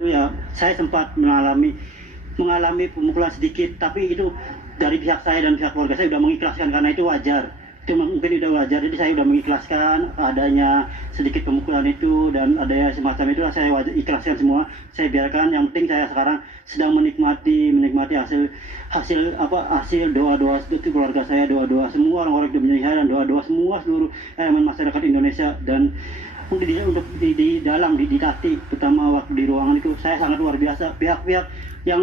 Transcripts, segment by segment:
Ya, saya sempat mengalami pemukulan sedikit, tapi itu dari pihak saya dan pihak keluarga saya sudah mengikhlaskan karena itu wajar. Itu mungkin sudah wajar, jadi saya sudah mengikhlaskan adanya sedikit pemukulan itu dan adanya semacam itu saya ikhlaskan semua. Saya biarkan, yang penting saya sekarang sedang menikmati hasil doa-doa keluarga saya, doa-doa semua orang-orang yang menyayangi saya dan doa-doa semua seluruh elemen masyarakat Indonesia. Dan untuk di dalam di Tati, terutama waktu di ruangan itu saya sangat luar biasa. Pihak-pihak yang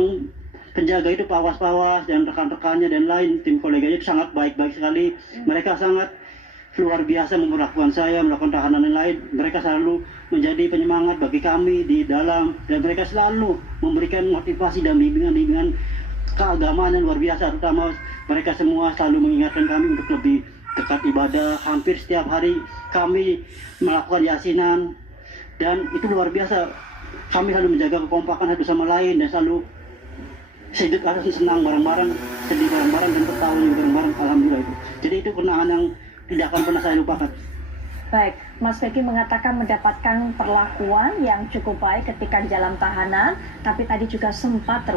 penjaga itu, pawas-pawas dan rekan-rekannya dan lain tim koleganya itu sangat baik-baik sekali. Mereka sangat luar biasa memperlakukan saya, melakukan tahanan dan lain. Mereka selalu menjadi penyemangat bagi kami di dalam, dan mereka selalu memberikan motivasi dan bimbingan keagamaan yang luar biasa. Terutama mereka semua selalu mengingatkan kami untuk lebih dekat ibadah. Hampir setiap hari kami melakukan yasinan, dan itu luar biasa. Kami selalu menjaga kekompakan satu sama lain dan selalu harus senang bareng-bareng, sedih bareng-bareng, dan tertawa bareng-bareng. Alhamdulillah itu. Jadi itu kenangan yang tidak akan pernah saya lupakan. Baik, Mas Peggy mengatakan mendapatkan perlakuan yang cukup baik ketika di dalam tahanan, tapi tadi juga sempat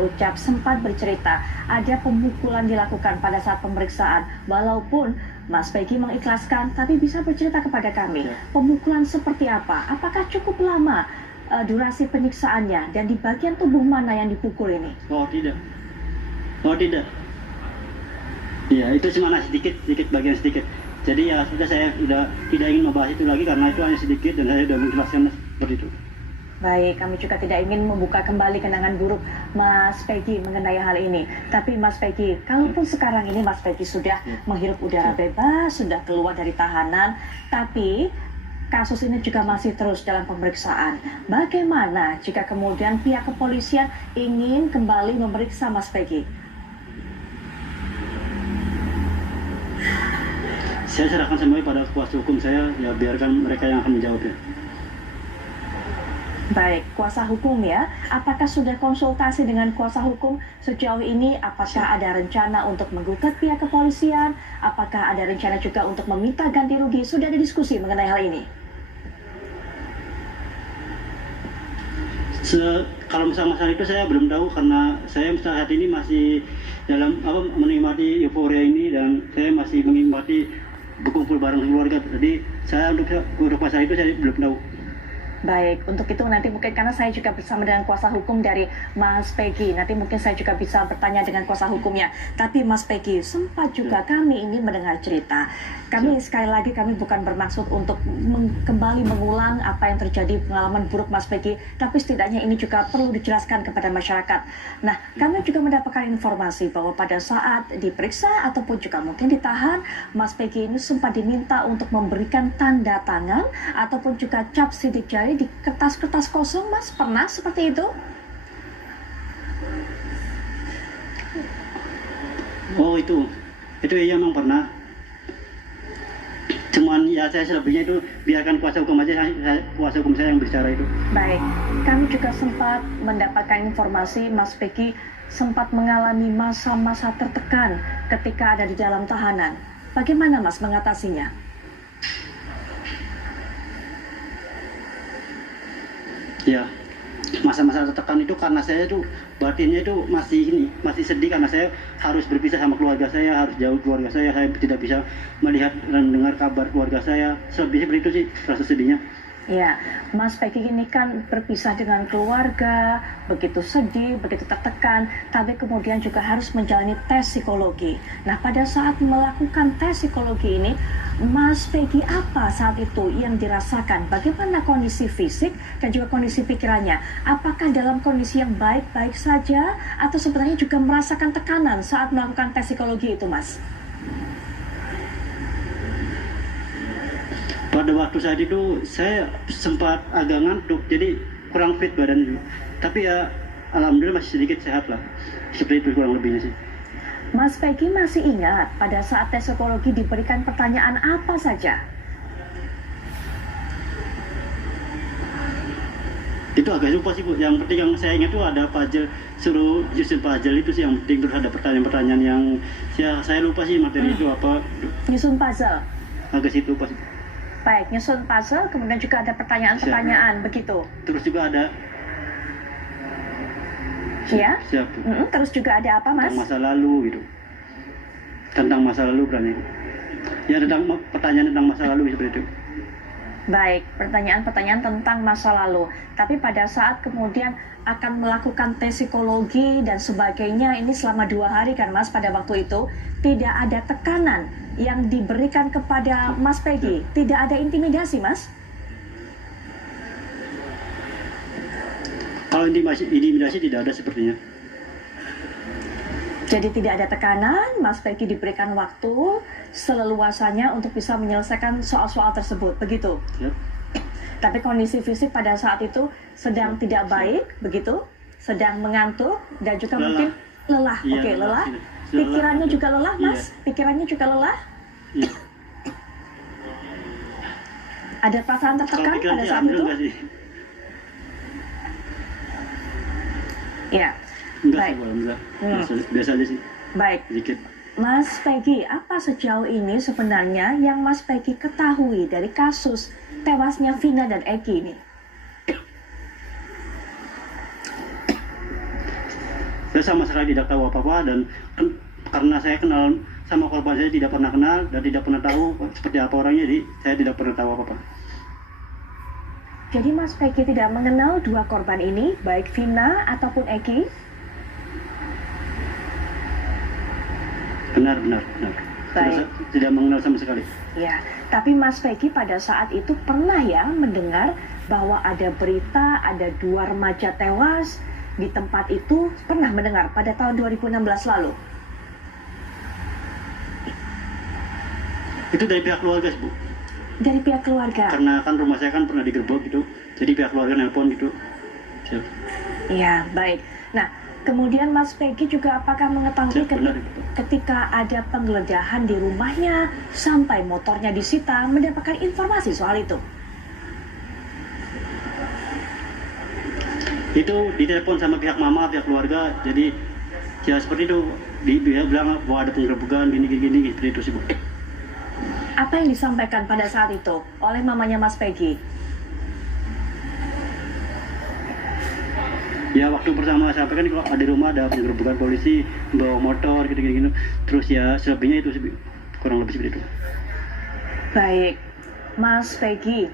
bercerita, ada pemukulan dilakukan pada saat pemeriksaan. Walaupun Mas Peggy mengikhlaskan, tapi bisa bercerita kepada kami, pemukulan seperti apa? Apakah cukup lama durasi penyiksaannya, dan di bagian tubuh mana yang dipukul ini? Oh tidak. Ya, itu cuma sedikit bagian sedikit. Jadi ya sudah, saya sudah tidak ingin membahas itu lagi karena itu hanya sedikit dan saya sudah menjelaskan seperti itu. Baik, kami juga tidak ingin membuka kembali kenangan buruk Mas Peggy mengenai hal ini. Tapi Mas Peggy, kalaupun sekarang ini Mas Peggy sudah menghirup udara bebas, sudah keluar dari tahanan, tapi kasus ini juga masih terus dalam pemeriksaan. Bagaimana jika kemudian pihak kepolisian ingin kembali memeriksa Mas Peggy? Saya serahkan semuanya pada kuasa hukum saya, ya biarkan mereka yang akan menjawabnya. Baik, kuasa hukum ya. Apakah sudah konsultasi dengan kuasa hukum sejauh ini? Apakah ada rencana untuk menggugat pihak kepolisian? Apakah ada rencana juga untuk meminta ganti rugi? Sudah ada diskusi mengenai hal ini? Kalau masalah itu saya belum tahu, karena saya saat ini masih dalam menikmati euforia ini, dan saya masih menikmati berkumpul bareng keluarga. Jadi saya untuk masalah itu saya belum tahu. Baik, untuk itu nanti mungkin karena saya juga bersama dengan kuasa hukum dari Mas Peggy, nanti mungkin saya juga bisa bertanya dengan kuasa hukumnya. Tapi Mas Peggy, sempat juga kami ini mendengar cerita. Kami sekali lagi kami bukan bermaksud untuk kembali mengulang apa yang terjadi pengalaman buruk Mas Peggy, tapi setidaknya ini juga perlu dijelaskan kepada masyarakat. Nah, kami juga mendapatkan informasi bahwa pada saat diperiksa ataupun juga mungkin ditahan, Mas Peggy ini sempat diminta untuk memberikan tanda tangan ataupun juga cap sidik jari di kertas-kertas kosong. Mas pernah seperti itu? Oh itu iya memang pernah. Cuman ya saya selebihnya itu biarkan kuasa hukum aja, kuasa hukum saya yang bicara itu. Baik, kami juga sempat mendapatkan informasi Mas Peggy sempat mengalami masa-masa tertekan ketika ada di dalam tahanan. Bagaimana Mas mengatasinya? Ya, masa-masa tertekan itu karena saya tuh batinnya itu masih sedih karena saya harus berpisah sama keluarga saya, harus jauh keluarga saya tidak bisa melihat dan dengar kabar keluarga saya. Selebihnya seperti itu sih rasa sedihnya. Ya, Mas Peggy ini kan berpisah dengan keluarga, begitu sedih, begitu tertekan, tapi kemudian juga harus menjalani tes psikologi. Nah, pada saat melakukan tes psikologi ini, Mas Peggy apa saat itu yang dirasakan? Bagaimana kondisi fisik dan juga kondisi pikirannya? Apakah dalam kondisi yang baik-baik saja atau sebenarnya juga merasakan tekanan saat melakukan tes psikologi itu, Mas? Pada waktu saat itu saya sempat agak ngantuk, jadi kurang fit badan juga. Tapi ya alhamdulillah masih sedikit sehat lah. Seperti itu kurang lebihnya sih. Mas Peggy masih ingat pada saat tes psikologi diberikan pertanyaan apa saja? Itu agak lupa sih Bu. Yang penting yang saya ingat itu ada puzzle, suruh nyusun puzzle itu sih yang penting. Terus ada pertanyaan-pertanyaan yang saya lupa sih materi itu apa. Nyusun puzzle? Agak situ lupa sih. Baik, nyusun puzzle, kemudian juga ada pertanyaan-pertanyaan, begitu? Terus juga ada Ya. Siap. Terus juga ada apa, Mas? Tentang masa lalu gitu. Tentang masa lalu berani. Ya tentang pertanyaan tentang masa lalu seperti itu. Baik, pertanyaan-pertanyaan tentang masa lalu. Tapi pada saat kemudian akan melakukan tes psikologi dan sebagainya, ini selama 2 hari kan Mas, pada waktu itu tidak ada tekanan yang diberikan kepada Mas Peggy, tidak ada intimidasi, Mas? Kalau intimidasi tidak ada sepertinya. Jadi tidak ada tekanan, Mas Peggy diberikan waktu seleluasanya untuk bisa menyelesaikan soal-soal tersebut, begitu? Siap. Tapi kondisi fisik pada saat itu sedang tidak baik, begitu? Sedang mengantuk dan juga Lelah. mungkin lelah. Iya, Oke, lelah. lelah. Sudah Pikirannya lelah. juga lelah, Mas? Iya. Pikirannya juga lelah? Iya. Ada perasaan Kalau tertekan pikiran pada sih saat alhamdulillah itu? enggak sih. Ya, Enggak Baik. sih, alhamdulillah. Hmm. Biasa aja sih, baik. sedikit. Mas Peggy, apa sejauh ini sebenarnya yang Mas Peggy ketahui dari kasus tewasnya Vina dan Eki ini? Saya sama sekali tidak tahu apa-apa dan karena saya kenal sama korban, saya tidak pernah kenal dan tidak pernah tahu seperti apa orangnya, jadi saya tidak pernah tahu apa-apa. Jadi Mas Peggy tidak mengenal 2 korban ini, baik Vina ataupun Eki? Benar. Baik. Tidak mengenal sama sekali. Ya, tapi Mas Peggy pada saat itu pernah ya mendengar bahwa ada berita ada 2 remaja tewas di tempat itu, pernah mendengar pada tahun 2016 lalu? Itu dari pihak keluarga, Bu. Dari pihak keluarga? Karena kan rumah saya kan pernah digerebek gitu, jadi pihak keluarga nelpon gitu. Siap. Ya, baik. Nah, kemudian Mas Peggy juga apakah mengetahui Siap, benar itu. ketika ada penggeledahan di rumahnya sampai motornya disita, mendapatkan informasi soal itu? Itu ditelepon sama pihak mama, pihak keluarga, jadi ya seperti itu. Dia bilang bahwa ada penggerebekan gini seperti itu sih, Bu. Apa yang disampaikan pada saat itu oleh mamanya Mas Peggy? Ya waktu pertama saya sampaikan kalau ada rumah ada penggerebekan polisi bawa motor gitu. Terus ya selebihnya itu sih, kurang lebih seperti itu. Baik, Mas Peggy,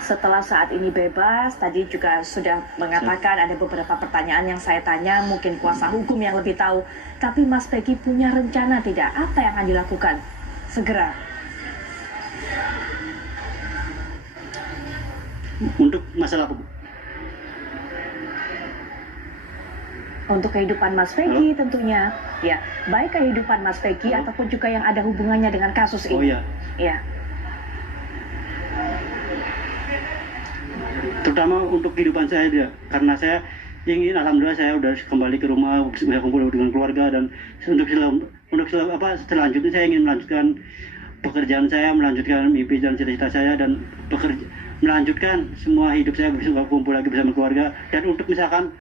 setelah saat ini bebas, tadi juga sudah mengatakan ada beberapa pertanyaan yang saya tanya, mungkin kuasa hukum yang lebih tahu. Tapi Mas Peggy punya rencana tidak? Apa yang akan dilakukan segera? Untuk masalah apa, Bu? Untuk kehidupan Mas Peggy tentunya, ya, baik kehidupan Mas Peggy ataupun juga yang ada hubungannya dengan kasus Oh ini. ya, Ya, terutama untuk kehidupan saya dia, karena saya ingin, alhamdulillah saya udah kembali ke rumah, bisa kumpul dengan keluarga, dan selanjutnya saya ingin melanjutkan pekerjaan saya, melanjutkan mimpi dan cita-cita saya, dan melanjutkan semua hidup saya bisa kumpul lagi bersama keluarga. Dan untuk misalkan